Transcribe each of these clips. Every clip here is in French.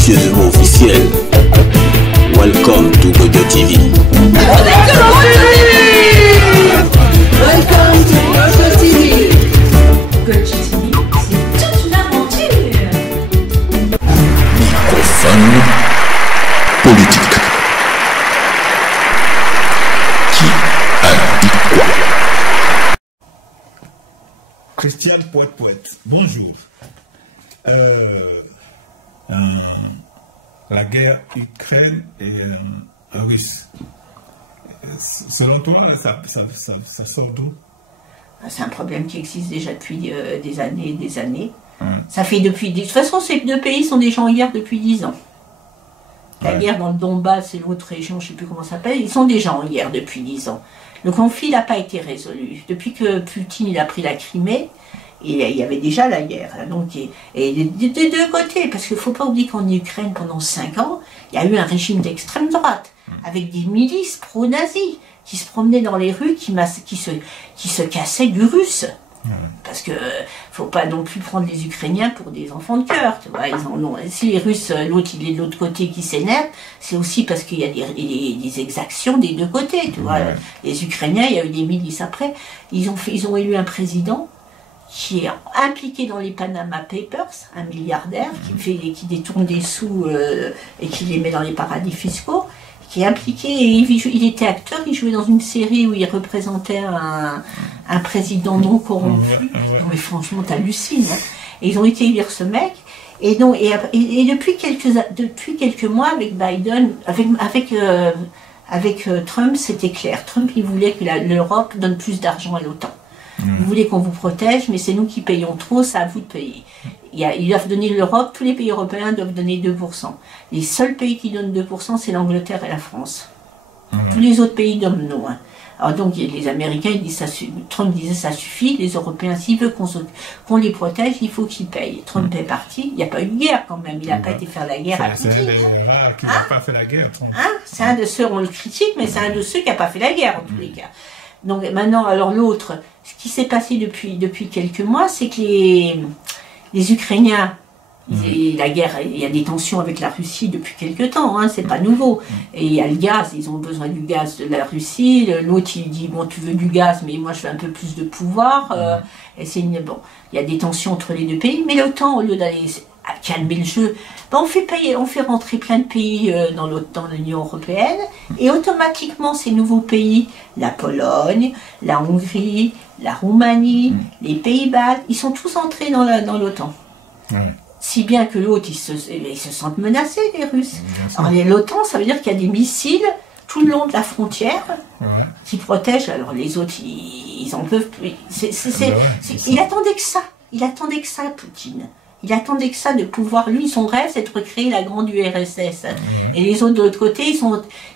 officieusement officiel. Welcome to Godio TV. Welcome to Godio TV. Godio TV, c'est toute une aventure. Microphone politique. Qui a dit quoi? Christiane Poète, bonjour. La guerre Ukraine et Russe. Selon toi, ça sort d'où? C'est un problème qui existe déjà depuis des années et des années. Ça fait depuis... De toute façon, ces deux pays sont déjà en guerre depuis 10 ans. La guerre dans le Donbass et l'autre région, je ne sais plus comment ça s'appelle, ils sont déjà en guerre depuis 10 ans. Le conflit n'a pas été résolu. Depuis que Poutine a pris la Crimée, il y avait déjà la guerre. Donc, et des deux côtés, parce qu'il ne faut pas oublier qu'en Ukraine, pendant 5 ans, il y a eu un régime d'extrême droite, avec des milices pro-nazis, qui se promenaient dans les rues, qui se cassaient du russe. Parce que faut pas non plus prendre les Ukrainiens pour des enfants de cœur, tu vois. Si les Russes, l'autre il est de l'autre côté qui s'énerve, c'est aussi parce qu'il y a des exactions des deux côtés, tu vois. Les Ukrainiens, il y a eu des milices après, ils ont élu un président qui est impliqué dans les Panama Papers, un milliardaire qui détourne des sous et qui les met dans les paradis fiscaux, qui est impliqué, et il était acteur, il jouait dans une série où il représentait un président non corrompu. Non mais franchement, t'hallucines. Hein. Et ils ont été élire ce mec, et depuis quelques mois, avec Biden, avec Trump, c'était clair. Trump, il voulait que l'Europe donne plus d'argent à l'OTAN. Vous voulez qu'on vous protège, mais c'est nous qui payons trop, c'est à vous de payer. Ils doivent donner l'Europe, tous les pays européens doivent donner 2%. Les seuls pays qui donnent 2%, c'est l'Angleterre et la France. Tous les autres pays donnent non. Hein. Alors donc les Américains, ils disent Trump disait ça suffit, les Européens, s'il veut qu'on les protège, il faut qu'ils payent. Trump est parti, il n'y a pas eu de guerre quand même, il n'a pas été faire la guerre à Poutine. C'est un des rares qui n'a pas fait la guerre, Trump. C'est un de ceux, on le critique, mais c'est un de ceux qui n'a pas fait la guerre en tous les cas. Donc maintenant, alors l'autre, ce qui s'est passé depuis quelques mois, c'est que les Ukrainiens, la guerre, il y a des tensions avec la Russie depuis quelques temps, hein, c'est pas nouveau. Et il y a le gaz, ils ont besoin du gaz de la Russie, l'autre il dit, bon tu veux du gaz, mais moi je veux un peu plus de pouvoir. Et bon, il y a des tensions entre les deux pays, mais l'OTAN, au lieu d'aller calmer le jeu, on fait rentrer plein de pays dans l'Union européenne, et automatiquement ces nouveaux pays, la Pologne, la Hongrie, la Roumanie, les Pays-Bas, ils sont tous entrés dans l'OTAN. Si bien que l'autre, ils se sentent menacés, les Russes. Alors l'OTAN, ça veut dire qu'il y a des missiles tout le long de la frontière qui protègent. Alors les autres, ils en peuvent plus. Il attendait que ça. Il attendait que ça, Poutine. Il attendait que ça de pouvoir, lui, son rêve, c'est de recréer la grande URSS. Et les autres de l'autre côté,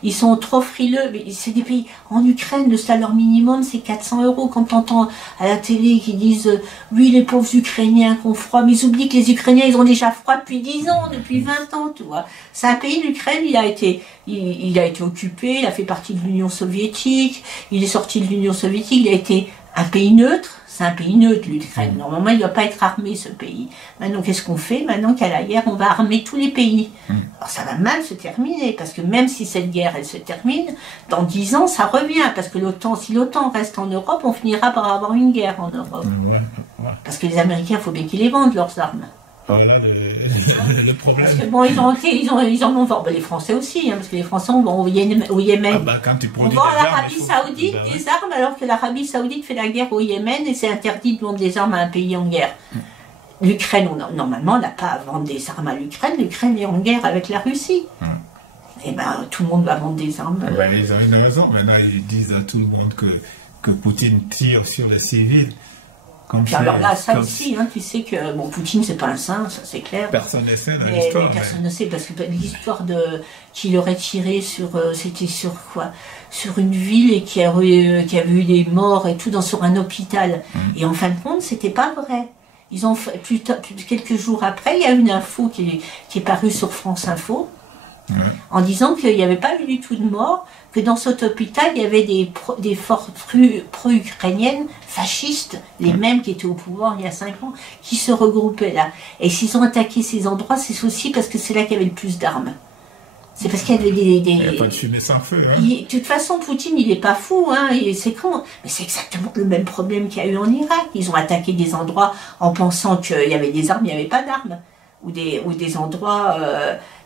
ils sont trop frileux. C'est des pays, en Ukraine, le salaire minimum, c'est 400 €. Quand tu entends à la télé qu'ils disent, oui, les pauvres Ukrainiens qui ont froid, mais ils oublient que les Ukrainiens, ils ont déjà froid depuis 10 ans, depuis 20 ans, tu vois. C'est un pays, l'Ukraine, il a été occupé, il a fait partie de l'Union soviétique, il est sorti de l'Union soviétique, il a été un pays neutre. C'est un pays neutre, l'Ukraine. Normalement, il ne doit pas être armé, ce pays. Maintenant, qu'est-ce qu'on fait? Maintenant qu'il y a la guerre, on va armer tous les pays. Alors, ça va mal se terminer, parce que même si cette guerre, elle se termine, dans 10 ans, ça revient. Parce que si l'OTAN reste en Europe, on finira par avoir une guerre en Europe. Parce que les Américains, il faut bien qu'ils les vendent, leurs armes. Voilà le problème. Parce que bon, ils en ont vendu. Les Français aussi, hein, parce que les Français vont au Yémen. Quand tu on vend à l'Arabie Saoudite des armes, alors que l'Arabie Saoudite fait la guerre au Yémen et c'est interdit de vendre des armes à un pays en guerre. L'Ukraine, normalement, n'a pas à vendre des armes à l'Ukraine. L'Ukraine est en guerre avec la Russie. Et ben, tout le monde va vendre des armes. Ils ont raison. Maintenant, ils disent à tout le monde que Poutine tire sur les civils. Puis alors là, ça aussi, hein, tu sais que bon, Poutine, c'est pas un saint, ça c'est clair. Personne ne sait dans l'histoire. Personne ne sait, parce que l'histoire qu'il aurait tiré c'était sur quoi? Sur une ville et qui avait eu des morts et tout, sur un hôpital. Et en fin de compte, c'était pas vrai. Ils ont fait, quelques jours après, il y a une info qui est parue sur France Info, en disant qu'il n'y avait pas eu du tout de mort, que dans cet hôpital, il y avait des forces pro-ukrainiennes, fascistes, les mêmes qui étaient au pouvoir il y a 5 ans, qui se regroupaient là. Et s'ils ont attaqué ces endroits, c'est aussi parce que c'est là qu'il y avait le plus d'armes. C'est parce qu'il y avait Il n'y a pas de fumée sans feu. Hein. De toute façon, Poutine, il n'est pas fou, hein, c'est con. Mais c'est exactement le même problème qu'il y a eu en Irak. Ils ont attaqué des endroits en pensant qu'il y avait des armes, il n'y avait pas d'armes. Ou des endroits...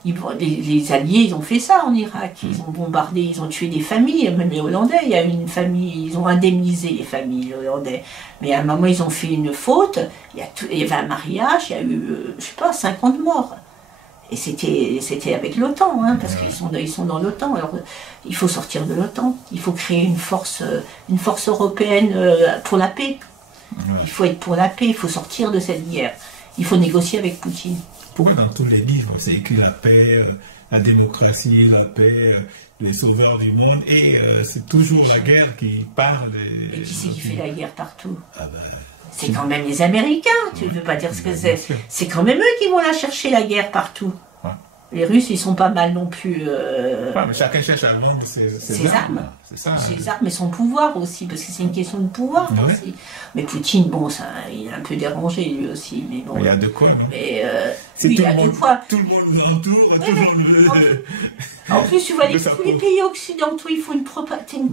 les Alliés, ils ont fait ça en Irak. Ils ont bombardé, ils ont tué des familles. Même les Hollandais, il y a eu une famille... Ils ont indemnisé les familles Hollandais. Mais à un moment, ils ont fait une faute. Il y avait un mariage, il y a eu, je sais pas, 50 morts. Et c'était avec l'OTAN, hein, parce qu'ils sont dans l'OTAN. Alors, il faut sortir de l'OTAN. Il faut créer une force européenne pour la paix. Il faut être pour la paix. Il faut sortir de cette guerre. Il faut négocier avec Poutine. Pourquoi dans tous les livres, c'est écrit la paix, la démocratie, la paix, les sauveurs du monde, et c'est toujours la guerre qui parle. Et qui c'est qui fait la guerre partout? C'est quand même les Américains, tu ne veux pas dire ce que c'est. C'est quand même eux qui vont la chercher, la guerre, partout. Ouais. Les Russes, ils sont pas mal non plus... mais chacun cherche à vendre ses armes. C'est ça. Ses armes et son pouvoir aussi, parce que c'est une question de pouvoir aussi. Mais Poutine, bon, ça, il est un peu dérangé lui aussi. Mais bon, il y a de quoi, non? Mais oui, il y a de quoi. Tout le monde l'entoure, tout le monde... En plus, tu vois, tous les pays occidentaux, ils font une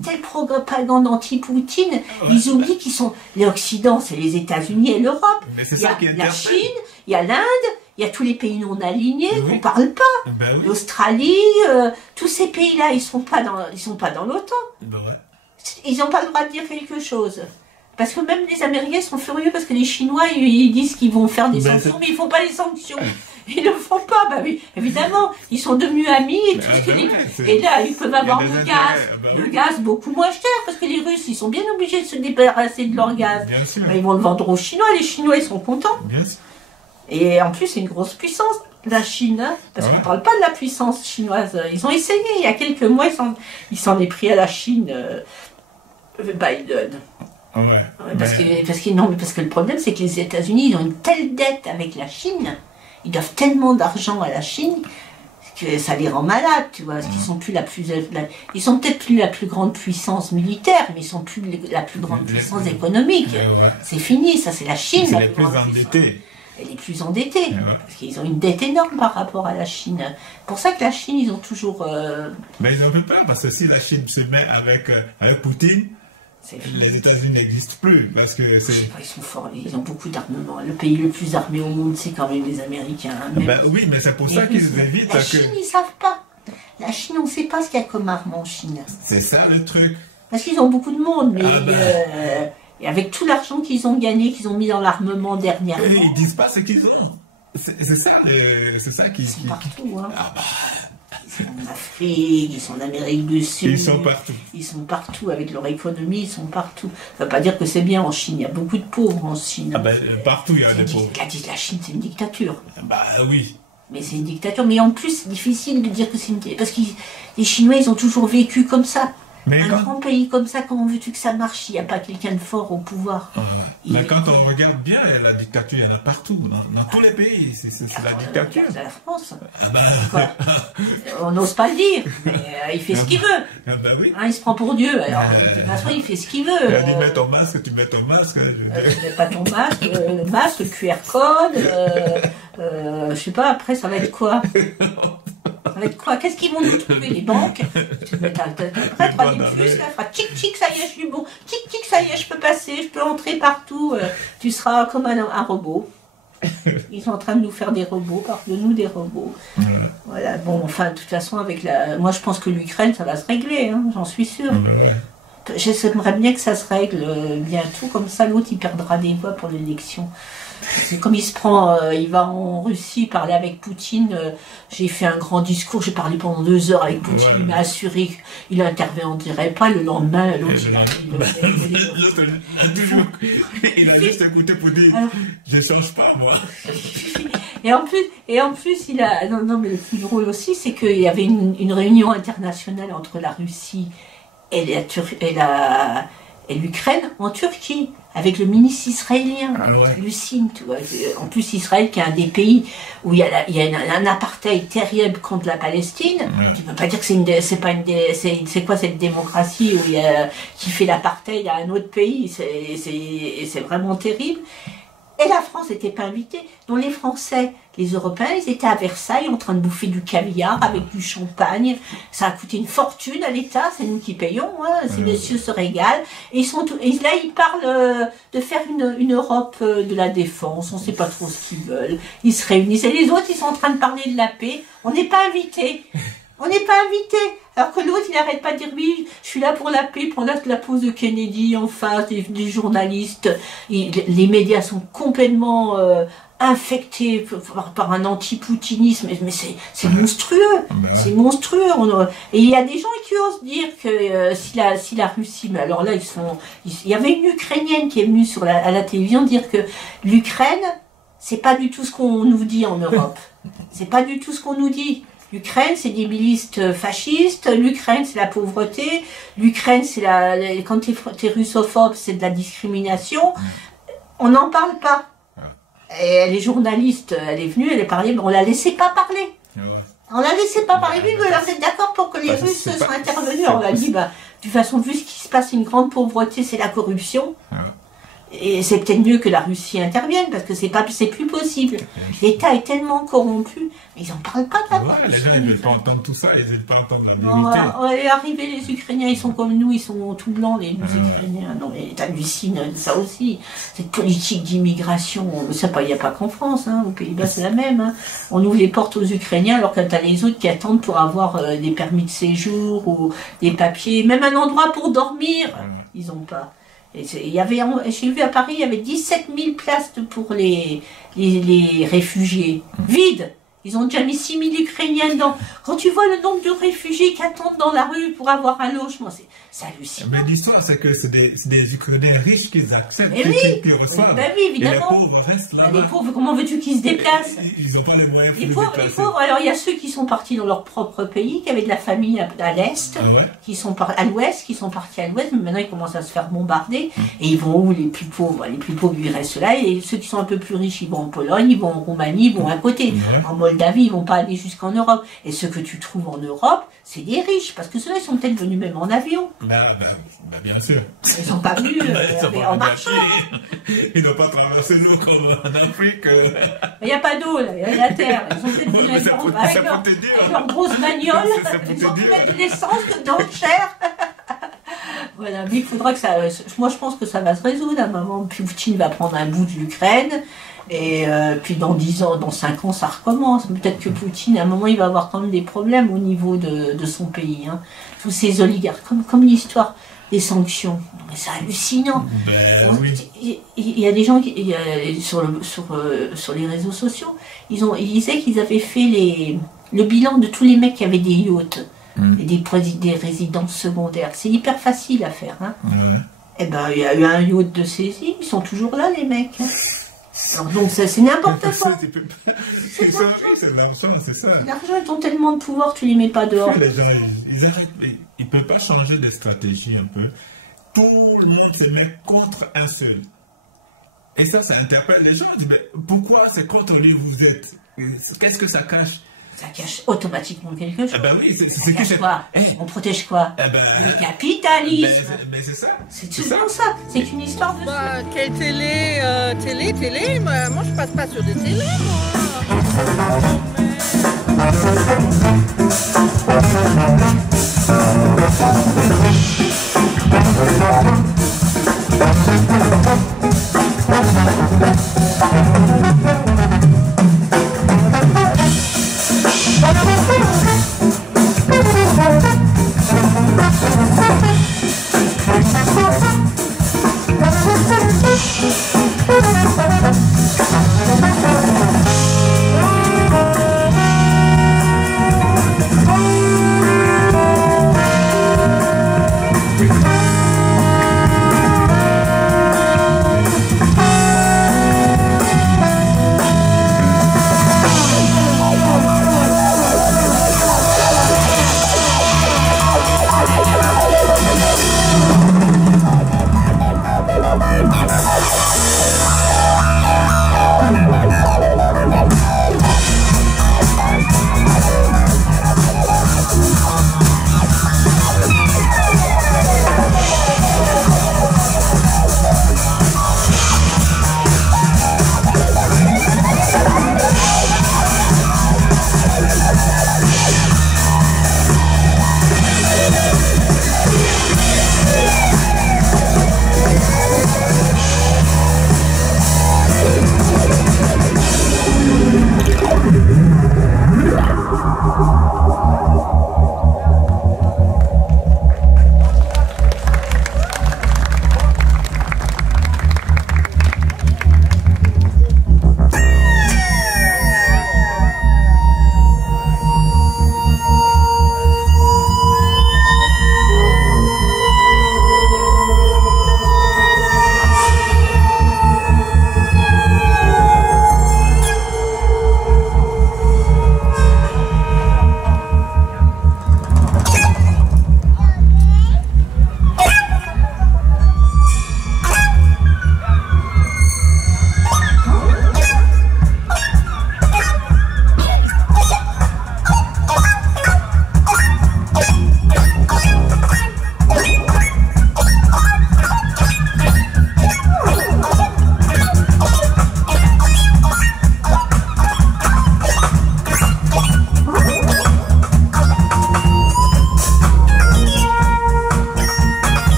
telle propagande anti-Poutine, ils oublient qu'ils sont... L'Occident, c'est les États-Unis et l'Europe. Il y a la Chine, il y a l'Inde, il y a tous les pays non alignés qu'on ne parle pas. L'Australie, tous ces pays-là, ils ne sont pas dans l'OTAN. Ils n'ont pas le droit de dire quelque chose. Parce que même les Américains sont furieux parce que les Chinois, ils disent qu'ils vont faire des sanctions, mais ils ne font pas les sanctions. Ils ne le font pas, bah oui, évidemment, ils sont devenus amis et tout ce que et là, ils peuvent avoir le gaz beaucoup moins cher, parce que les Russes, ils sont bien obligés de se débarrasser de leur gaz. Bah, ils vont le vendre aux Chinois, les Chinois, ils sont contents. Et en plus, c'est une grosse puissance, la Chine, hein, parce qu'on ne parle pas de la puissance chinoise. Ils ont essayé, il y a quelques mois, ils s'en est pris à la Chine, Biden. Parce que le problème, c'est que les États-Unis, ils ont une telle dette avec la Chine, ils doivent tellement d'argent à la Chine que ça les rend malades, tu vois, parce qu'ils sont plus ils sont peut-être plus la plus grande puissance militaire, mais ils sont plus la plus grande puissance économique. C'est fini, ça c'est la Chine. C'est les plus endettés. Et les plus endettés, parce qu'ils ont une dette énorme par rapport à la Chine. Pour ça que la Chine, ils ont toujours... Mais ils n'en veulent pas, parce que si la Chine se met avec Poutine, les États-Unis n'existent plus, parce que c'est... Je sais pas, ils sont forts, ils ont beaucoup d'armement. Le pays le plus armé au monde, c'est quand même les Américains. Oui, mais c'est pour ça qu'ils évitent... La Chine, ils savent pas. La Chine, on ne sait pas ce qu'il y a comme arme en Chine. C'est ça le truc. Parce qu'ils ont beaucoup de monde, mais... et avec tout l'argent qu'ils ont gagné, qu'ils ont mis dans l'armement dernièrement... Ils ne disent pas ce qu'ils ont. C'est ça qui... Ils sont partout, hein. Ils sont en Afrique, ils sont en Amérique du Sud. Ils sont partout. Ils sont partout, avec leur économie, ils sont partout. Ça ne veut pas dire que c'est bien en Chine, il y a beaucoup de pauvres en Chine. Partout il y a des pauvres. La Chine, c'est une dictature. Oui. Mais c'est une dictature, mais en plus, c'est difficile de dire que c'est une dictature. Parce que les Chinois, ils ont toujours vécu comme ça. Mais grand pays comme ça, comment veux-tu que ça marche? Il n'y a pas quelqu'un de fort au pouvoir. Mais quand on regarde bien, la dictature, il y en a partout, dans tous les pays, c'est la dictature. La France. On n'ose pas le dire, mais il fait ce qu'il veut. Oui. Il se prend pour Dieu, alors de toute façon, il fait ce qu'il veut. Il a dit mets ton masque, tu mets ton masque. Tu mets pas ton masque, le masque, le QR code, je sais pas, après ça va être quoi? Avec quoi? Qu'est-ce qu'ils vont nous trouver? Les banques? Tu mets ta puce, là, fera tic tic, ça y est, je suis bon. Tic tic, ça y est, je peux passer, je peux entrer partout. Tu seras comme un robot. Ils sont en train de nous faire des robots, de nous des robots. Voilà, bon, enfin, de toute façon, moi je pense que l'Ukraine, ça va se régler, hein, j'en suis sûre. J'aimerais bien que ça se règle bientôt, comme ça l'autre il perdra des voix pour l'élection. C'est comme il va en Russie parler avec Poutine. J'ai fait un grand discours, j'ai parlé pendant 2 heures avec Poutine, il m'a assuré qu'il n'interviendrait pas. Le lendemain, l'autre il a juste écouté pour dire je ne change pas moi. Et en plus, il a. Non, mais le plus drôle aussi, c'est qu'il y avait une réunion internationale entre la Russie et et l'Ukraine en Turquie, avec le ministre israélien. Ah ouais. Hallucine, tu vois. En plus, Israël, qui est un des pays où il y a un apartheid terrible contre la Palestine, tu peux pas dire que c'est quoi cette démocratie où qui fait l'apartheid à un autre pays, c'est vraiment terrible. Et la France n'était pas invitée. Donc les Français, les Européens, ils étaient à Versailles en train de bouffer du caviar avec du champagne. Ça a coûté une fortune à l'État, c'est nous qui payons, hein. Ces messieurs se régalent. Et là, ils parlent de faire une Europe de la défense. On ne sait pas trop ce qu'ils veulent. Ils se réunissent. Et les autres, ils sont en train de parler de la paix. On n'est pas invités. On n'est pas invités. Alors que l'autre, il n'arrête pas de dire oui, je suis là pour la paix, pour la pose de Kennedy en face des journalistes. Les médias sont complètement infectés par un anti-poutinisme, mais c'est monstrueux. C'est monstrueux. Et il y a des gens qui osent dire que si la Russie, mais alors là, il y avait une Ukrainienne qui est venue à la télévision dire que l'Ukraine, c'est pas du tout ce qu'on nous dit en Europe. C'est pas du tout ce qu'on nous dit. L'Ukraine, c'est des milices fascistes. L'Ukraine, c'est la pauvreté. L'Ukraine, c'est quand t'es russophobe, c'est de la discrimination. On n'en parle pas. Et elle est journaliste, elle est venue, elle est parlée, mais on la laissait pas parler. On la laissait pas parler. Oui, mais alors vous êtes d'accord pour que les Russes soient intervenus. On a dit, de toute façon, vu ce qui se passe, une grande pauvreté, c'est la corruption. Et c'est peut-être mieux que la Russie intervienne, parce que c'est plus possible. L'État est tellement corrompu, mais ils n'en parlent pas de la corruption. Les gens, ils ne veulent pas entendre tout ça, ils ne veulent pas entendre la vérité. Arriver les Ukrainiens, ils sont comme nous, ils sont tout blancs, les Ukrainiens. Non, mais t'hallucines, ça aussi. Cette politique d'immigration, ça, il n'y a pas qu'en France, hein. Aux Pays-Bas, c'est la même. Hein. On ouvre les portes aux Ukrainiens, alors que t'as les autres qui attendent pour avoir des permis de séjour, ou des papiers, même un endroit pour dormir, ils n'ont pas. J'ai vu à Paris, il y avait 17 000 places pour les réfugiés. Vides. Ils ont déjà mis 6 000 Ukrainiens dedans. Quand tu vois le nombre de réfugiés qui attendent dans la rue pour avoir un logement, c'est hallucinant. Mais l'histoire, c'est que c'est des Ukrainiens riches qu'ils acceptent, qu'ils reçoivent. Ben oui, évidemment. Et les pauvres restent là-bas. Les pauvres, comment veux-tu qu'ils se déplacent? Ils n'ont pas les moyens de se déplacer. Les pauvres, alors il y a ceux qui sont partis dans leur propre pays, qui avaient de la famille à l'Est, qui sont à l'Ouest, qui sont partis à l'Ouest, mais maintenant ils commencent à se faire bombarder. Et ils vont où, les plus pauvres? Les plus pauvres, ils restent là. Et ceux qui sont un peu plus riches, ils vont en Pologne, ils vont en Roumanie, ils vont à côté. En Moldavie, ils vont pas aller jusqu'en Europe. Et ceux que tu trouves en Europe, c'est des riches, parce que ceux-là, ils sont peut-être venus même en avion. Bien sûr. Ils sont pas venus en marchant. Ils n'ont pas traversé nous comme en Afrique. Il n'y a pas d'eau, là, il y a la terre. Ils ont peut-être venus avec leur grosse bagnole. Ils ont pu mettre de l'essence dedans, cher. Voilà, mais il faudra que ça... Moi, je pense que ça va se résoudre à un moment. Poutine va prendre un bout de l'Ukraine. Et puis dans 10 ans, dans 5 ans, ça recommence. Peut-être que Poutine, à un moment, il va avoir quand même des problèmes au niveau de son pays. Hein. Tous ces oligarques, comme l'histoire des sanctions. Mais c'est hallucinant. Il y a des gens qui, sur les réseaux sociaux, ils disaient qu'ils avaient fait le bilan de tous les mecs qui avaient des yachts et des résidences secondaires. C'est hyper facile à faire. Hein. Et ben, il y a eu un yacht de saisie. Ils sont toujours là, les mecs. Hein. Alors donc c'est n'importe quoi. C'est de l'argent, c'est ça. L'argent, ils ont tellement de pouvoir, tu les mets pas dehors. Les gens, ils ne peuvent pas changer de stratégie un peu. Tout le monde se met contre un seul. Et ça interpelle les gens. Disent, mais pourquoi c'est contre lui vous êtes? Qu'est-ce que ça cache? Ça cache automatiquement quelque chose. Ben oui, c'est que quoi? On protège quoi? Le capitalisme. Mais c'est ça. C'est tout ça. C'est une histoire de ça. Quelle télé? Télé. Moi, je passe pas sur des télés,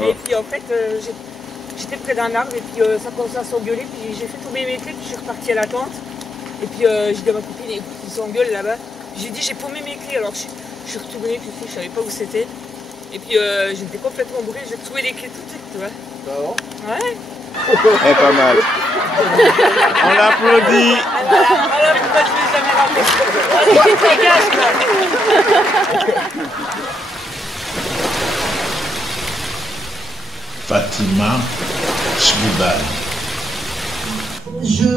Et puis en fait, j'étais près d'un arbre et puis ça commençait à s'engueuler. Puis j'ai fait tomber mes clés, puis je suis repartie à la tente. Et puis j'ai dit à ma copine, écoute, ils s'engueulent là-bas. J'ai dit, j'ai paumé mes clés. Alors je suis retournée, puis je savais pas où c'était. Et puis j'étais complètement bourrée, j'ai trouvé les clés tout de suite, tu vois. Ça va? Ouais. Eh, pas mal. On l'applaudit. Voilà pourquoi je ne l'ai jamais ramené. Allez, dégage, quoi. Fatima Chboubal. Je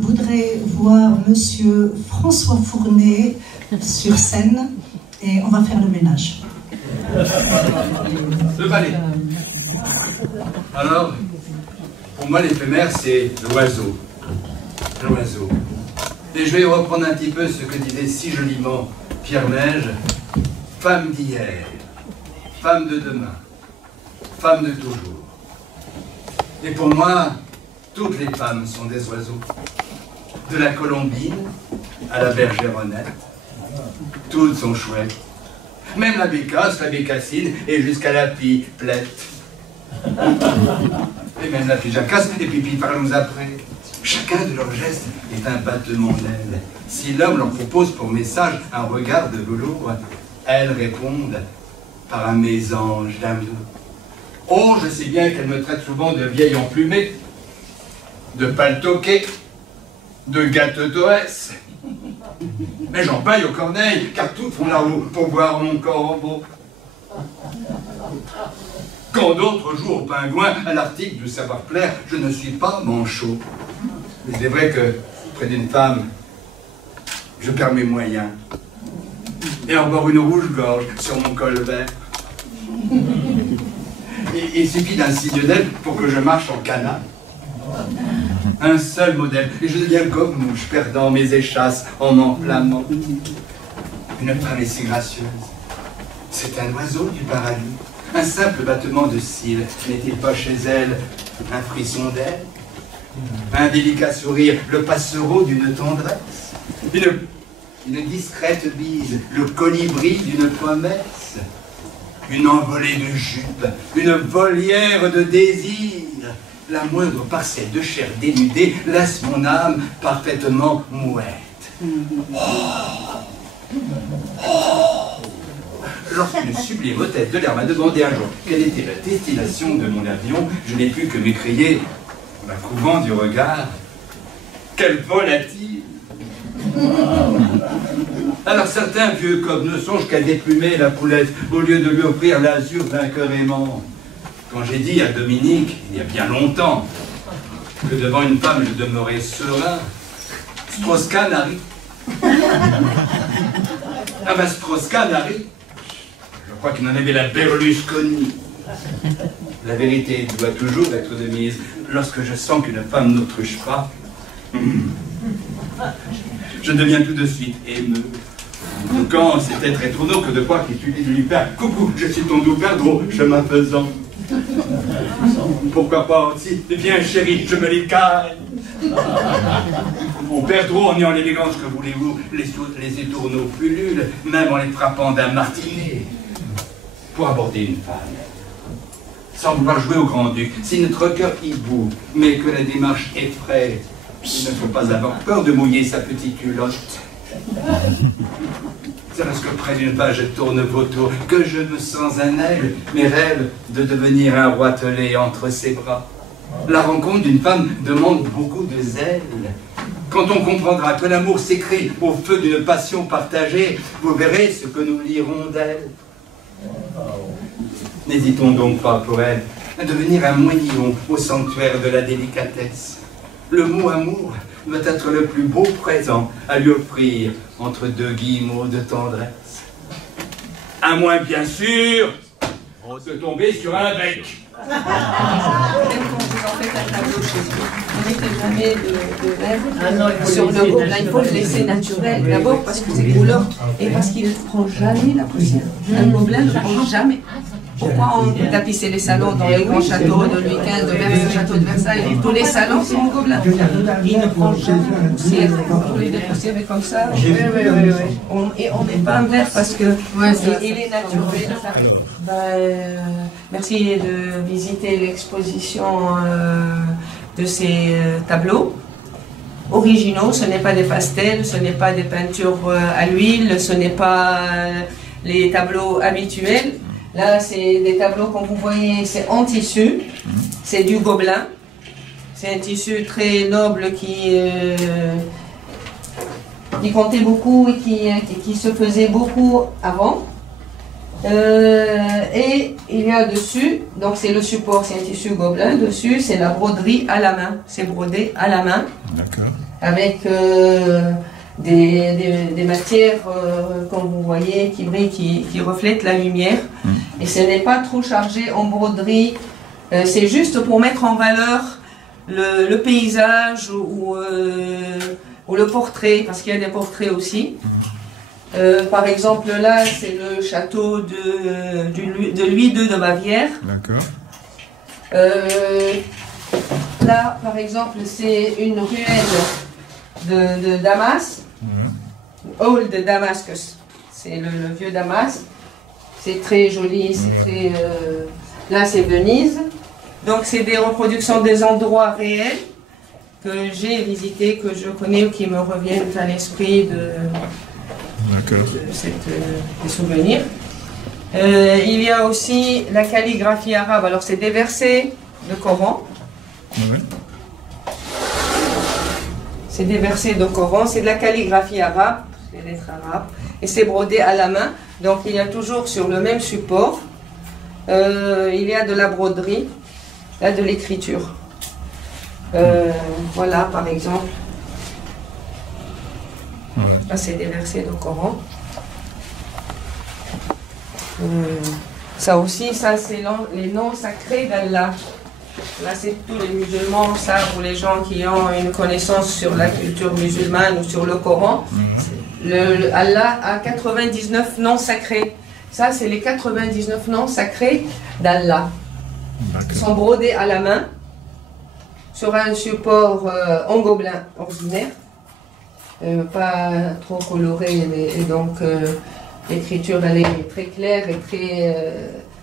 voudrais voir Monsieur François Fournet sur scène et on va faire le ménage. Le ballet. Alors, pour moi, l'éphémère, c'est l'oiseau. L'oiseau. Et je vais reprendre un petit peu ce que disait si joliment Pierre Neige. Femme d'hier, femme de demain, femme de toujours. Et pour moi, toutes les femmes sont des oiseaux. De la colombine à la bergeronnette, toutes sont chouettes. Même la bécasse, la bécassine, et jusqu'à la pipelette. Et même la pijacasse, et puis parlons après. Chacun de leurs gestes est un battement d'aile. Si l'homme leur propose pour message un regard de velours, elles répondent par un mésange d'amour. Oh, je sais bien qu'elles me traitent souvent de vieille emplumée, de paltoquée, de gâteau-toesse. Mais j'en paye aux corneilles, car toutes font la roue pour voir mon corbeau. Quand d'autres jouent au pingouin, à l'article du savoir-plaire, je ne suis pas manchot. Mais c'est vrai que, près d'une femme, je perds mes moyens. Et avoir une rouge-gorge sur mon col vert. Il suffit d'un signe d'aile pour que je marche en canard. Un seul modèle, et je deviens comme mouche, perdant mes échasses en m'enflammant. Une femme est si gracieuse. C'est un oiseau du paradis. Un simple battement de cils n'est-il pas chez elle un frisson d'aile? Un délicat sourire, le passereau d'une tendresse? Une discrète bise, le colibri d'une promesse? Une envolée de jupe, une volière de désir, La moindre parcelle de chair dénudée laisse mon âme parfaitement mouette. Lorsqu'une sublime hôtesse de l'air m'a demandé un jour quelle était la destination de mon avion, je n'ai pu que m'écrier, m'accouvant du regard, quelle volatile! Alors certains vieux coqs ne songent qu'à déplumer la poulette au lieu de lui offrir l'azur d'un cœur aimant. Quand j'ai dit à Dominique, il y a bien longtemps, que devant une femme je demeurais serein, Strauss-Kahn arrive. Ah ben Strauss-Kahn arrive. Je crois qu'il en avait la Berlusconi. La vérité doit toujours être de mise. Lorsque je sens qu'une femme n'autruche pas, je deviens tout de suite émeu. Quand c'est être étourneau que de croire qu'il suffit de lui faire « Coucou, je suis ton doux perdreau, chemin faisant. » Pourquoi pas aussi? Eh bien chérie, je me les caille. Mon perdreau en ayant l'élégance, que voulez-vous, les étourneaux pullulent, même en les frappant d'un martinet. Pour aborder une femme, sans vouloir jouer au grand-duc, si notre cœur y bout, mais que la démarche effraie, il ne faut pas avoir peur de mouiller sa petite culotte. C'est parce que près d'une page je tourne vautour que je me sens un aigle, mais rêve de devenir un roitelet entre ses bras. La rencontre d'une femme demande beaucoup de zèle. Quand on comprendra que l'amour s'écrit au feu d'une passion partagée, vous verrez ce que nous lirons d'elle. N'hésitons donc pas pour elle à devenir un moignon au sanctuaire de la délicatesse. Le mot amour doit être le plus beau présent à lui offrir entre deux guillemots de tendresse. À moins, bien sûr, de tomber sur un bec. Même quand vous en faites un tableau chez vous, vous ne mettez jamais de verre sur le gobelin. Il faut le laisser naturel. D'abord parce que c'est couleur et parce qu'il ne prend jamais la poussière. Un gobelin ne prend jamais. Pourquoi on peut tapisser les salons dans les grands châteaux de Louis XV, de Versailles, château de Versailles, tous les salons, c'est mon gobelin. Il ne prend jamais la poussière. Vous les dépoussiérez comme ça. Et on ne met pas un verre parce que il est naturel. Merci de visiter l'exposition de ces tableaux originaux. Ce n'est pas des pastels, ce n'est pas des peintures à l'huile, ce n'est pas les tableaux habituels. Là, c'est des tableaux, comme vous voyez, c'est en tissu, c'est du gobelin. C'est un tissu très noble qui comptait beaucoup et qui se faisait beaucoup avant. Et il y a dessus, donc c'est le support, c'est un tissu gobelin. Dessus, c'est la broderie à la main. C'est brodé à la main. D'accord. Avec des matières, comme vous voyez, qui brillent, qui reflètent la lumière. Et ce n'est pas trop chargé en broderie. C'est juste pour mettre en valeur le paysage ou le portrait, parce qu'il y a des portraits aussi. Par exemple, là, c'est le château de Louis II de Bavière. D'accord. Là, par exemple, c'est une ruelle de Damas. Hall de Damascus. C'est le vieux Damas. C'est très joli, c'est très... Là, c'est Venise. Donc, c'est des reproductions des endroits réels que j'ai visités, que je connais ou qui me reviennent à l'esprit des souvenirs. Il y a aussi la calligraphie arabe. Alors, c'est des versets de Coran. C'est des versets de Coran. C'est de la calligraphie arabe, les lettres arabes. Et c'est brodé à la main. Donc, il y a toujours sur le même support, il y a de la broderie, là, de l'écriture. Voilà, par exemple. Là, c'est des versets du Coran. Ça aussi, ça, c'est les noms sacrés d'Allah. Là, c'est tous les musulmans, ça, pour les gens qui ont une connaissance sur la culture musulmane ou sur le Coran. Allah a 99 noms sacrés. Ça, c'est les 99 noms sacrés d'Allah. Ils sont brodés à la main sur un support en gobelin ordinaire, pas trop coloré, et donc l'écriture elle est très claire et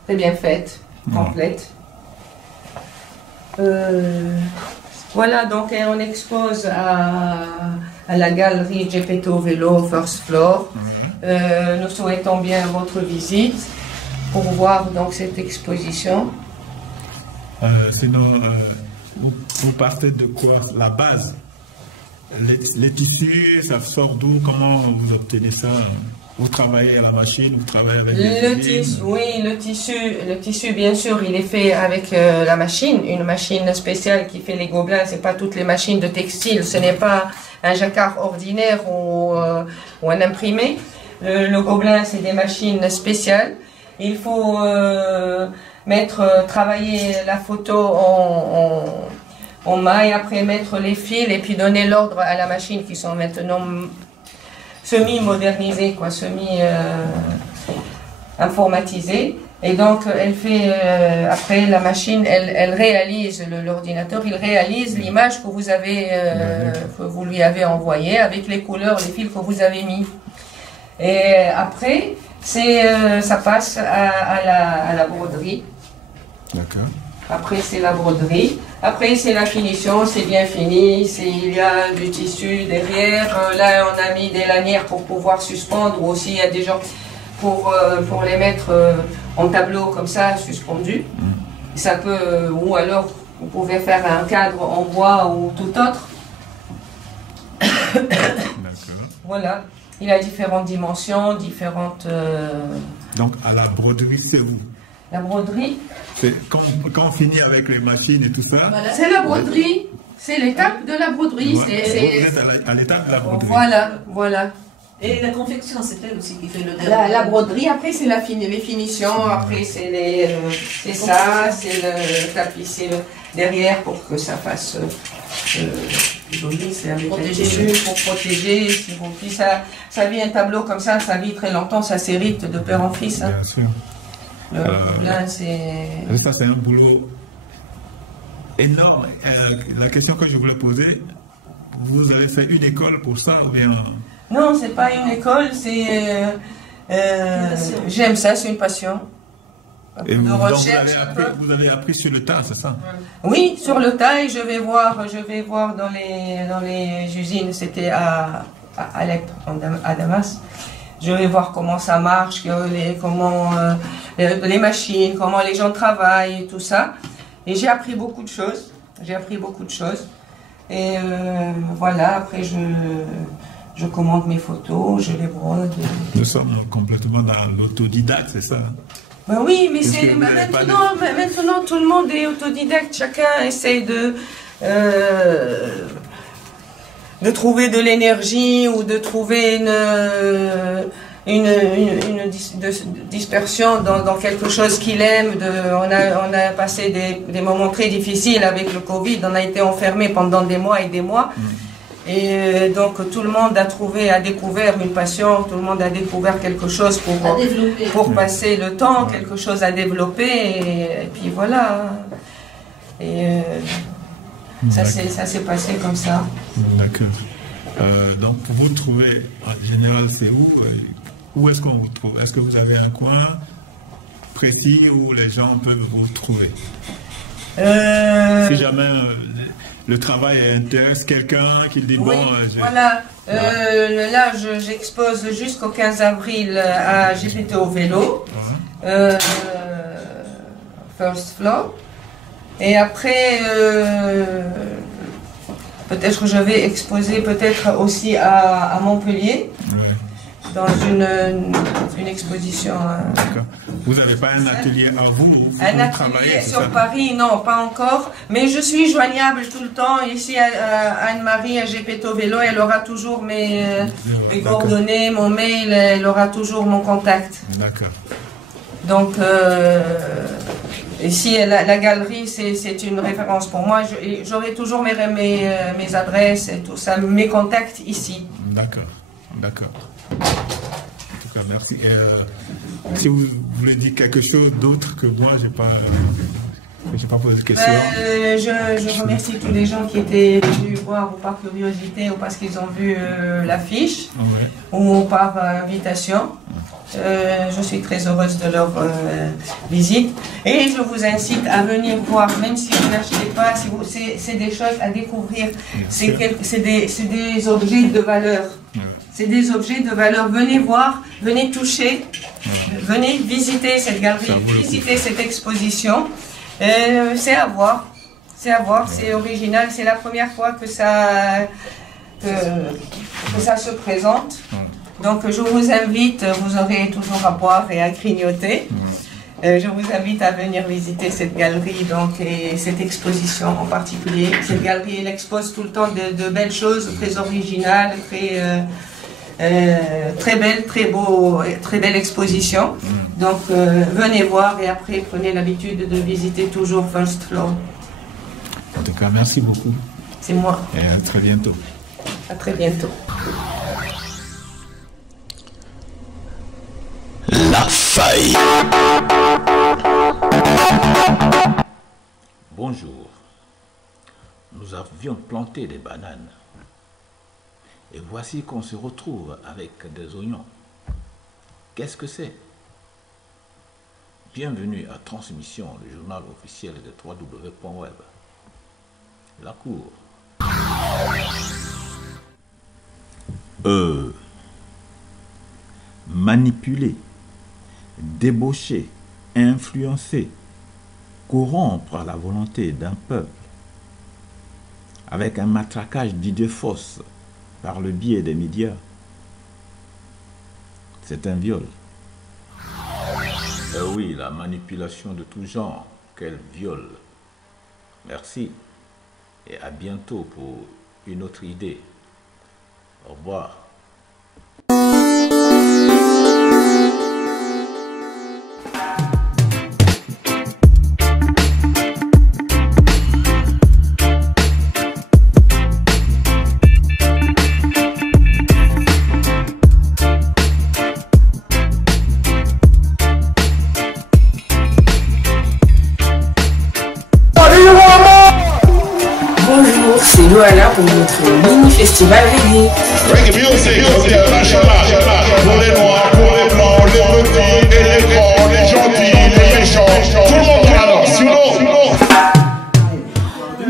très bien faite, complète. Voilà, donc on expose à la galerie Geppetto Vélo First Floor. Nous souhaitons bien votre visite pour voir donc cette exposition. Sinon, vous partez de quoi? La base? Les tissus, ça sort d'où? Comment vous obtenez ça? Vous travaillez à la machine, vous travaillez avec le tissu? Oui, le tissu, bien sûr, il est fait avec la machine, une machine spéciale qui fait les gobelins. C'est pas toutes les machines de textile, ce n'est pas un jacquard ordinaire ou un imprimé. Le gobelin, c'est des machines spéciales. Il faut travailler la photo en maille, après mettre les fils et puis donner l'ordre à la machine qui sont maintenant semi-modernisées, quoi, semi-informatisées. Et donc, elle fait, après la machine, elle réalise, l'ordinateur, il réalise l'image que vous avez, que vous lui avez envoyée avec les couleurs, les fils que vous avez mis. Et après, ça passe à la broderie. D'accord. Après, c'est la broderie. Après, c'est la finition, c'est bien fini. Il y a du tissu derrière. Là, on a mis des lanières pour pouvoir suspendre. Ou aussi, il y a des gens pour les mettre en tableau comme ça, suspendus. Ça peut, ou alors, vous pouvez faire un cadre en bois ou tout autre. D'accord. Voilà. Il a différentes dimensions, différentes... Donc, à la broderie, c'est où? La broderie. Quand on finit avec les machines et tout ça. Voilà. C'est la broderie. C'est l'étape de la broderie. Vous êtes à l'étape de la broderie. Voilà. Et la confection, c'est elle aussi qui fait le la broderie, après c'est les finitions, après c'est ça, c'est le tapisser derrière pour que ça fasse joli, c'est avec les tissus pour protéger. Puis ça vit un tableau comme ça vit très longtemps, ça s'hérite de père en fils. Hein. Bien sûr. Là, c'est... Ça, c'est un boulot énorme. La question que je voulais poser, vous avez fait une école pour ça ou bien... Non, c'est pas une école, c'est... j'aime ça, c'est une passion. Et vous avez appris sur le tas, c'est ça? Oui, sur le tas, et je vais voir dans les usines, c'était à Alep, à Damas. Je vais voir comment ça marche, comment les machines, comment les gens travaillent, et tout ça. Et j'ai appris beaucoup de choses. Et voilà, après je commande mes photos, je les brode. Nous sommes complètement dans l'autodidacte, c'est ça? Ben oui, mais maintenant tout le monde est autodidacte. Chacun essaie de trouver de l'énergie ou de trouver une dispersion dans quelque chose qu'il aime. On a passé des moments très difficiles avec le Covid, on a été enfermés pendant des mois et des mois. Et donc tout le monde a découvert une passion, tout le monde a découvert quelque chose pour passer le temps, quelque chose à développer, et puis voilà. Et ça s'est passé comme ça. D'accord. Donc pour vous trouver, en général, c'est où? Où est-ce qu'on vous trouve? Est-ce que vous avez un coin précis où les gens peuvent vous trouver? Si jamais le travail intéresse quelqu'un qui dit bon... Voilà, là j'expose jusqu'au 15 avril à Geppetto Vélo, First Floor. Et après, peut-être que je vais exposer peut-être aussi à Montpellier. Dans une exposition. D'accord. Vous n'avez pas un atelier à vous? Un atelier sur Paris, non, pas encore. Mais je suis joignable tout le temps. Ici, Anne-Marie à Geppetto Vélo, elle aura toujours mes coordonnées, mon mail, elle aura toujours mon contact. D'accord. Donc, ici, la galerie, c'est une référence pour moi. J'aurai toujours mes adresses et tout ça, mes contacts ici. D'accord, d'accord. En tout cas, merci. Si vous voulez dire quelque chose d'autre que moi, je n'ai pas posé de questions. Je remercie tous les gens qui étaient venus voir ou par curiosité ou parce qu'ils ont vu l'affiche ou par invitation. Je suis très heureuse de leur visite et je vous incite à venir voir, même si vous n'achetez pas, c'est des choses à découvrir, c'est des objets de valeur. C'est des objets de valeur. Venez voir, venez toucher, venez visiter cette galerie, visiter cette exposition. C'est à voir, c'est original, c'est la première fois que ça se présente. Donc je vous invite, vous aurez toujours à boire et à grignoter. Je vous invite à venir visiter cette galerie donc, et cette exposition en particulier. Cette galerie, elle expose tout le temps de belles choses, très originales, très belle, très belle exposition. Donc venez voir et après prenez l'habitude de visiter toujours First Floor. En tout cas, merci beaucoup. C'est moi. Et à très bientôt. À très bientôt. La faille. Bonjour. Nous avions planté des bananes. Et voici qu'on se retrouve avec des oignons. Qu'est-ce que c'est? Bienvenue à Transmission, le journal officiel de www.web. La cour. Manipuler, débaucher, influencer, corrompre la volonté d'un peuple avec un matraquage d'idées fausses par le biais des médias, c'est un viol. Oui, la manipulation de tout genre, quel viol. Merci et à bientôt pour une autre idée. Au revoir. Bonjour, c'est Loana pour notre mini-festival reggae. Reggae music, pour les noirs, pour les blancs, les petits et les grands, les gentils, les méchants, tout le monde balance,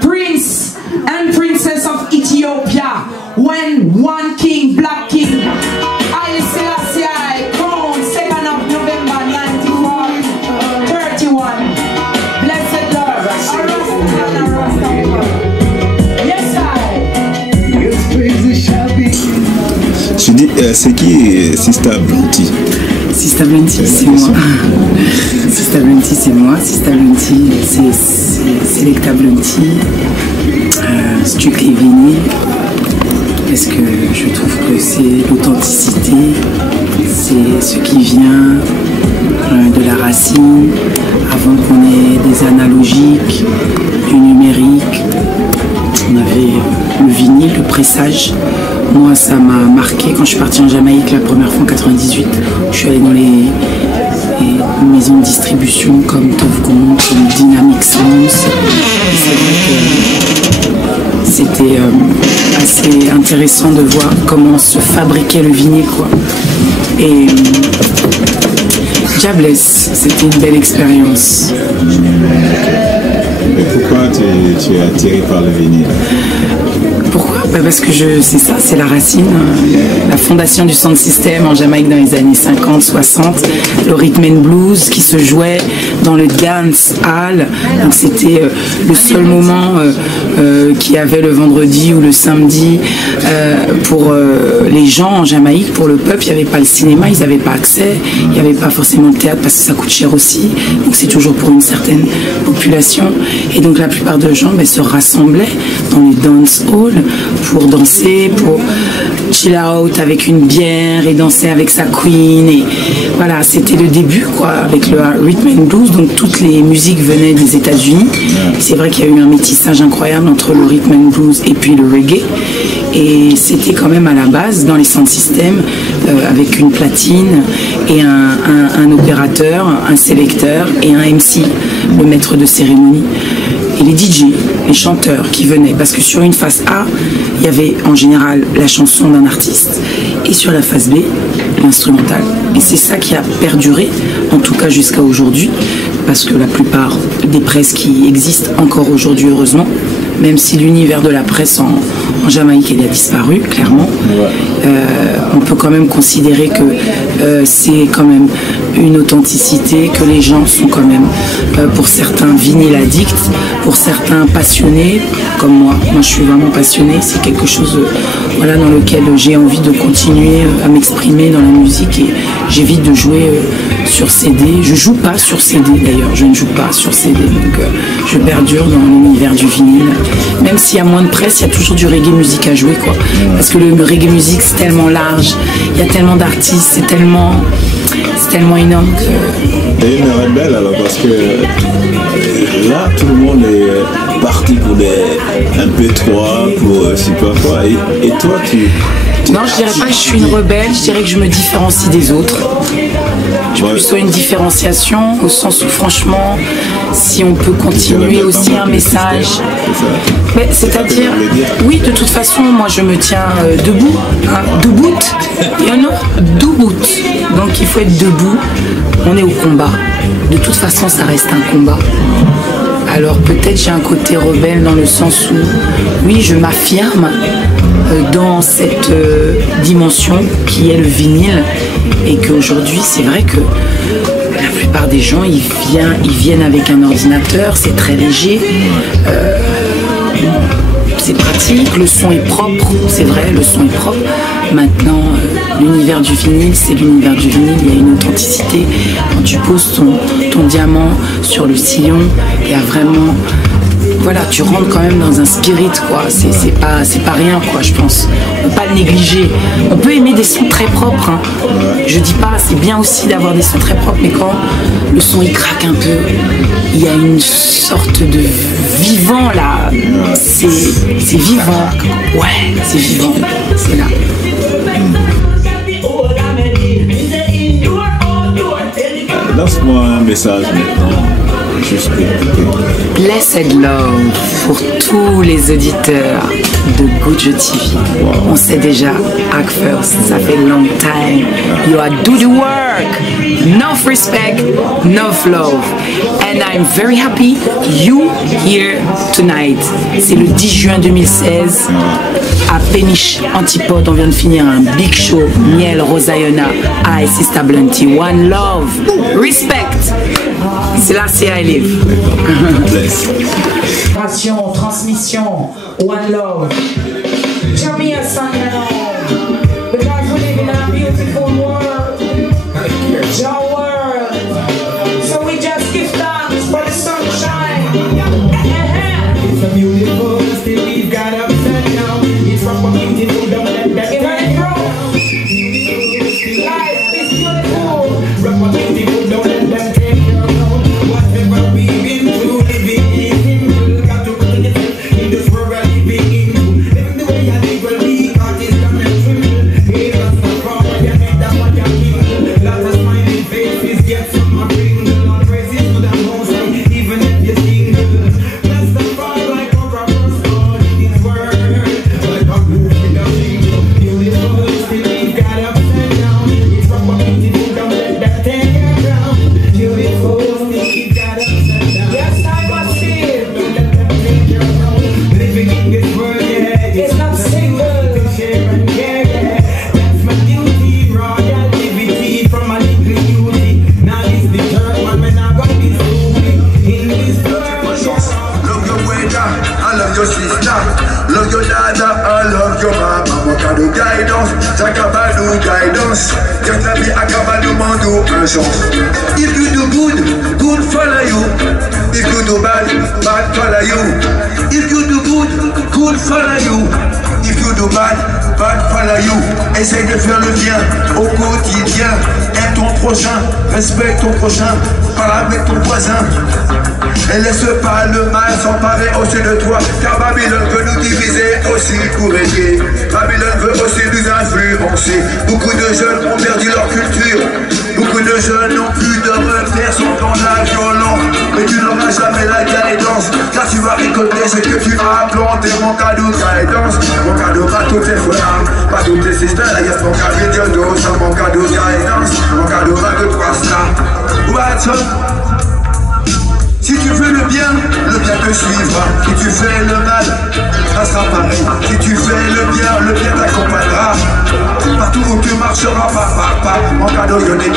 Prince and Princess of Ethiopia, when one king, black king, Haile Selassie, crowned 2nd of November 1931. Blessed Lord, Je dis, c'est qui Sista Blanty? Sista Blanty, c'est moi. Sista Blanty, c'est moi. Sista Blanty, c'est Selecta Blanty, Strictly Vinyl, parce que je trouve que c'est l'authenticité, c'est ce qui vient de la racine, avant qu'on ait des analogiques, du numérique. On avait le vinyle, le pressage. Moi, ça m'a marqué quand je suis partie en Jamaïque la première fois en 98. Je suis allée dans les maisons de distribution comme Top Gun, comme Dynamic Sounds. C'est vrai que c'était assez intéressant de voir comment se fabriquait le vinyle, quoi. Et Diablesse, c'était une belle expérience. Et pourquoi tu es attiré par le vinyle? Pourquoi? Parce que c'est ça, c'est la racine, la fondation du sound system en Jamaïque dans les années 50, 60, le rhythm and blues qui se jouait dans le dance hall, donc c'était le seul moment qu'il y avait le vendredi ou le samedi pour les gens en Jamaïque, pour le peuple. Il n'y avait pas le cinéma, ils n'avaient pas accès, il n'y avait pas forcément de théâtre parce que ça coûte cher aussi, donc c'est toujours pour une certaine population, et donc la plupart de gens se rassemblaient dans les dance halls pour danser, pour chill out avec une bière et danser avec sa queen. Et voilà, c'était le début, quoi, avec le rhythm and blues. Donc toutes les musiques venaient des États-Unis. C'est vrai qu'il y a eu un métissage incroyable entre le rhythm and blues et puis le reggae. Et c'était quand même à la base dans les sound systems avec une platine et un opérateur, un sélecteur et un MC, le maître de cérémonie. Et les DJ. les chanteurs qui venaient. Parce que sur une face A, il y avait en général la chanson d'un artiste et sur la face B, l'instrumental. Et c'est ça qui a perduré, en tout cas jusqu'à aujourd'hui, parce que la plupart des presses qui existent encore aujourd'hui, heureusement, même si l'univers de la presse en Jamaïque il a disparu, clairement, on peut quand même considérer que c'est quand même une authenticité, que les gens sont quand même, pour certains, vinyl addicts, pour certains passionnés, comme moi. Moi, je suis vraiment passionnée, c'est quelque chose voilà, dans lequel j'ai envie de continuer à m'exprimer dans la musique et j'évite de jouer sur CD. Je joue pas sur CD d'ailleurs, je ne joue pas sur CD, donc je perdure dans l'univers du vinyle. Même s'il y a moins de presse, il y a toujours du reggae musique à jouer, quoi. Parce que le reggae musique, c'est tellement large, il y a tellement d'artistes, c'est tellement énorme que... Et une rebelle alors, parce que là, tout le monde est parti pour des MP3, pour je sais pas quoi, et toi, Non, je dirais pas que je suis une rebelle, je dirais que je me différencie des autres. Je peux plutôt une différenciation, au sens où franchement, si on peut continuer aussi un message. C'est-à-dire, oui, de toute façon, moi je me tiens debout, hein, debout, debout. Donc il faut être debout, on est au combat. De toute façon, ça reste un combat. Alors peut-être j'ai un côté rebelle dans le sens où, oui, je m'affirme dans cette dimension qui est le vinyle et qu'aujourd'hui c'est vrai que la plupart des gens ils viennent avec un ordinateur, c'est très léger, c'est pratique, le son est propre, c'est vrai, le son est propre. Maintenant l'univers du vinyle, c'est l'univers du vinyle, il y a une authenticité. Quand tu poses ton diamant sur le sillon, il y a vraiment... Voilà, tu rentres quand même dans un spirit, quoi. C'est pas rien, quoi, je pense. On peut pas le négliger. On peut aimer des sons très propres, hein. Je dis pas, c'est bien aussi d'avoir des sons très propres, mais quand le son il craque un peu, il y a une sorte de vivant là. C'est vivant. Ouais, c'est vivant. C'est là. Lance-moi un message maintenant. Blessed Love pour tous les auditeurs de Gojo TV. On sait déjà, Act First, ça fait long time. You are do the work. Enough respect, enough love. And I'm very happy you here tonight. C'est le 10 juin 2016 à Péniche Antipode. On vient de finir un big show. Miel, Rosayona, I, Sister Blunty. One love, respect. C'est là, c'est I live. Transmission, one love. Tell me a son now, because we live in a beautiful world, your world. So we just give thanks for the sunshine. It's a beautiful, still we've got upside down. It's from a beautiful, don't let that get wrong. Life is beautiful, from a beautiful, don't let that take you wrong. Whatever we've been through, living in, got to put it in this world we're living in. Living the way I live, well, we got this done and true. Hey, that's the problem, you make that what you feel. Lot of smiling faces, get some of ring. Lord praises to the most high, even if you're single. That's the problem, like a proper soul in this world. Like a move in the single. Beautiful, still we've got upside down. It's from a beautiful, don't let that take you down. Beautiful, still we've got upside down. Yes, I must see. Don't let that take you down. Living in this world, yeah, it's not single. Share and care, yeah. That's my duty, royalty from a little beauty. Now this the third one when I got this movie. In this world, love your brother, I love your sister, love your dada, I love your mama. Mokado guidance, Jakabadou guidance. Just la vie Akabadou Mando un chance. If you do good, good follow you. If you do bad, bad follow you. If you do good, good follow you. If you do bad, bad follow you. Essaye de faire le bien au quotidien. Aime ton prochain, respecte ton prochain, parle avec ton voisin. Et laisse pas le mal s'emparer aussi de toi, car Babylone veut nous diviser aussi pour régner. Babylone veut aussi nous influencer. Beaucoup de jeunes ont perdu leur culture. Beaucoup de jeunes n'ont plus de repères, sont dans la violence. Mais tu n'auras jamais la guidance, car tu vas récolter ce que tu as planté. Mon cadeau guidance, mon cadeau pas toutes tes frères, pas toutes tes sisters. Yes, mon cadeau de dos, mon cadeau guidance, mon cadeau va de toi ça. Watson. Si tu veux le bien te suivra. Si tu fais le mal, ça sera pareil. Si tu fais le bien t'accompagnera. Partout où tu marcheras, pas. Mon cadeau, yonete.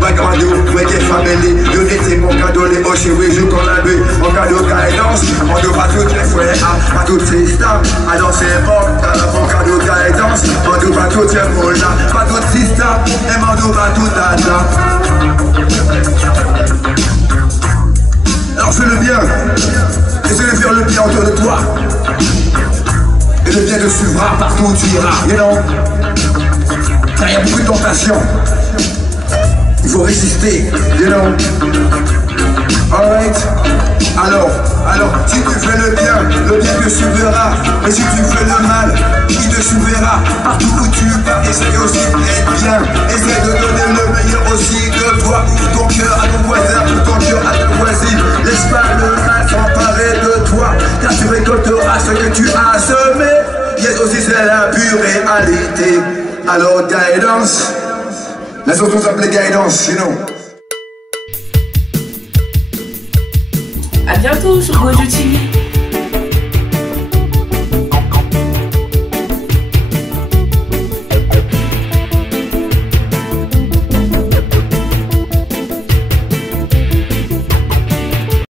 Bagamado, weke family, yonete, mon cadeau, les hoches, oui, joue qu'on a bu. Mon cadeau, guidance, mon cadeau, pas toutes les frères, pas toutes ces stars. Alors c'est bon, mon cadeau, guidance, mon cadeau, pas toutes les mots-là, pas toutes ces stars. Et mon cadeau, pas tout à alors fais le bien, essaie de faire le bien autour de toi. Et le bien te suivra partout où tu iras, you know. Car il y a beaucoup de tentations. Il faut résister, you know. Alright. Alors, si tu fais le bien te suivra. Mais si tu fais le mal, il te suivra. Partout où tu vas, essaye aussi d'être bien. Essaye de donner le meilleur aussi de toi. Pour ton cœur à ton voisin, pour ton cœur à ta voisine. Laisse pas le mal s'emparer de toi, car tu récolteras ce que tu as semé. Yes, aussi c'est la pure réalité. Alors guidance, laisse-nous tous appeler guidance, sinon. A bientôt sur Gojo TV.